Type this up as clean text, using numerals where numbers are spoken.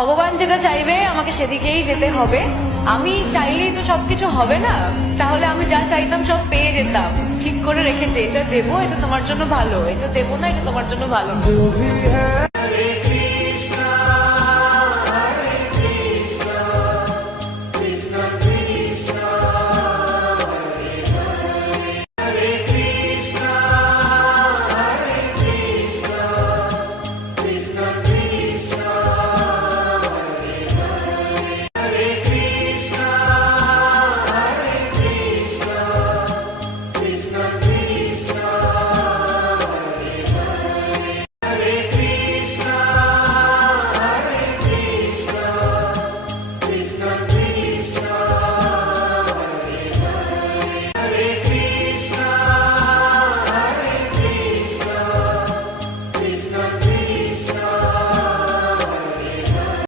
ভগবান যেটা চাইবে আমাকে সেদিকেই যেতে হবে। আমি চাইলেই তো সবকিছু হবে না, তাহলে আমি যা চাইতাম সব পেয়ে যেতাম। ঠিক করে রেখেছে, এটা দেবো, এটা তোমার জন্য ভালো, এটা দেবো না, এটা তোমার জন্য ভালো না।